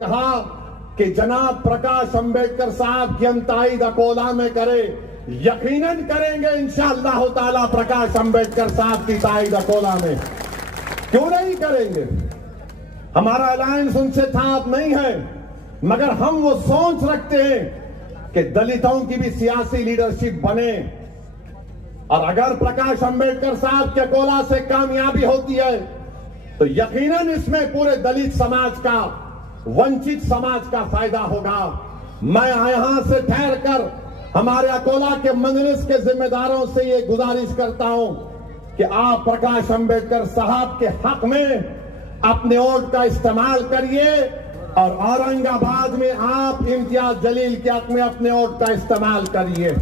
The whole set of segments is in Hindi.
कहा कि जनाब प्रकाश अंबेडकर साहब की हम ताईद अकोला में करे, यकीनन करेंगे इंशाअल्लाह ताला प्रकाश अंबेडकर साहब की ताईद अकोला में। क्यों नहीं करेंगे? हमारा अलायंस उनसे साथ नहीं है, मगर हम वो सोच रखते हैं कि दलितों की भी सियासी लीडरशिप बने। और अगर प्रकाश अंबेडकर साहब के अकोला से कामयाबी होती है तो यकीनन इसमें पूरे दलित समाज का, वंचित समाज का फायदा होगा। मैं यहां से ठहर कर हमारे अकोला के मजलिस के जिम्मेदारों से ये गुजारिश करता हूं कि आप प्रकाश अंबेडकर साहब के हक में अपने वोट का इस्तेमाल करिए और औरंगाबाद में आप इम्तियाज जलील के हक में अपने वोट का इस्तेमाल करिए।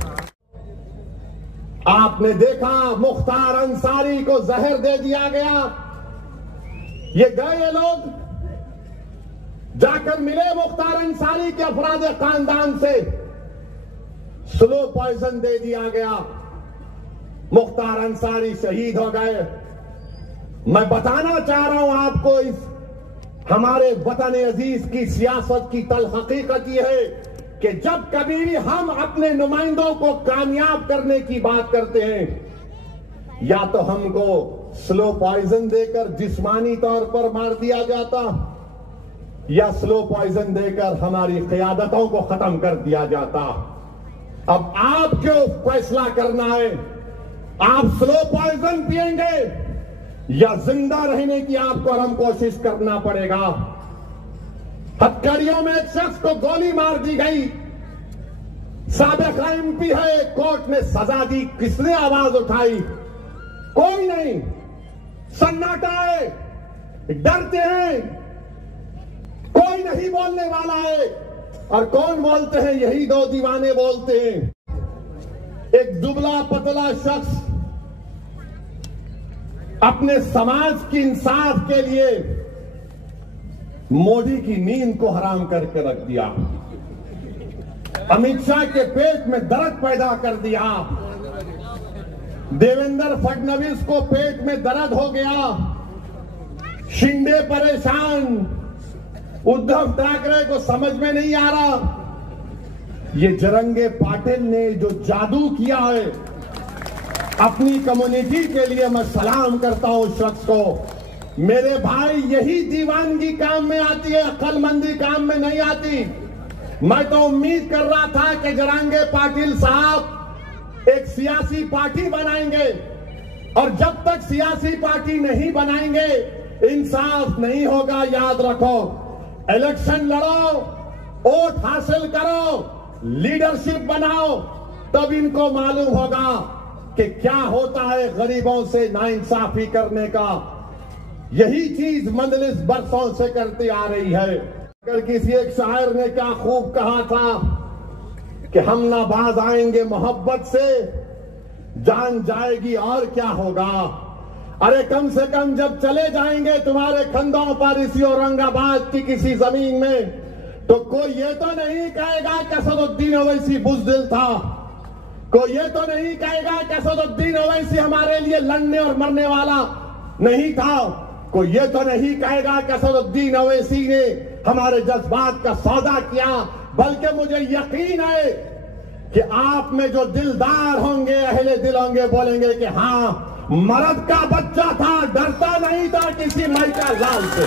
आपने देखा मुख्तार अंसारी को जहर दे दिया गया। ये गए लोग जाकर मिले मुख्तार अंसारी के अफराद खानदान से, स्लो पॉइजन दे दिया गया, मुख्तार अंसारी शहीद हो गए। मैं बताना चाह रहा हूं आपको, इस हमारे वतन अजीज की सियासत की तल हकीकत यह है कि जब कभी भी हम अपने नुमाइंदों को कामयाब करने की बात करते हैं, या तो हमको स्लो पॉइजन देकर जिस्मानी तौर पर मार दिया जाता, या स्लो पॉइजन देकर हमारी क़यादतों को खत्म कर दिया जाता। अब आपको फैसला करना है, आप स्लो पॉइजन पिएंगे या जिंदा रहने की आपको और हम कोशिश करना पड़ेगा। हथकड़ियों में एक शख्स को गोली मार दी गई, साबिक़ एमपी है, कोर्ट ने सजा दी, किसने आवाज उठाई? कोई नहीं, सन्नाटा है, डरते हैं, कोई नहीं बोलने वाला है। और कौन बोलते हैं? यही दो दीवाने बोलते हैं। एक दुबला पतला शख्स अपने समाज की इंसाफ के लिए मोदी की नींद को हराम करके रख दिया, अमित शाह के पेट में दर्द पैदा कर दिया, देवेंद्र फडणवीस को पेट में दर्द हो गया, शिंदे परेशान, उद्धव ठाकरे को समझ में नहीं आ रहा। ये जरंगे पाटिल ने जो जादू किया है अपनी कम्युनिटी के लिए, मैं सलाम करता हूं उस शख्स को। मेरे भाई, यही दीवानगी काम में आती है, अक्लमंदी काम में नहीं आती। मैं तो उम्मीद कर रहा था कि जरंगे पाटिल साहब एक सियासी पार्टी बनाएंगे, और जब तक सियासी पार्टी नहीं बनाएंगे इंसाफ नहीं होगा। याद रखो, इलेक्शन लड़ो, वोट हासिल करो, लीडरशिप बनाओ, तब इनको मालूम होगा कि क्या होता है गरीबों से नाइंसाफी करने का। यही चीज मजलिस बरसों से करती आ रही है। अगर किसी एक शायर ने क्या खूब कहा था कि हम ना बाज आएंगे मोहब्बत से, जान जाएगी और क्या होगा। अरे कम से कम जब चले जाएंगे तुम्हारे कंधों पर इसी औरंगाबाद की किसी जमीन में, तो कोई ये तो नहीं कहेगा कि असदुद्दीन ओवैसी बुज़दिल था, कोई ये तो नहीं कहेगा कि असदुद्दीन ओवैसी हमारे लिए लड़ने और मरने वाला नहीं था, कोई ये तो नहीं कहेगा कि असदुद्दीन ओवैसी ने हमारे जज्बात का सौदा किया। बल्कि मुझे यकीन है कि आप में जो दिलदार होंगे, अहले दिल होंगे, बोलेंगे कि हाँ, मर्द का बच्चा था, डरता नहीं था किसी माई का लाल से।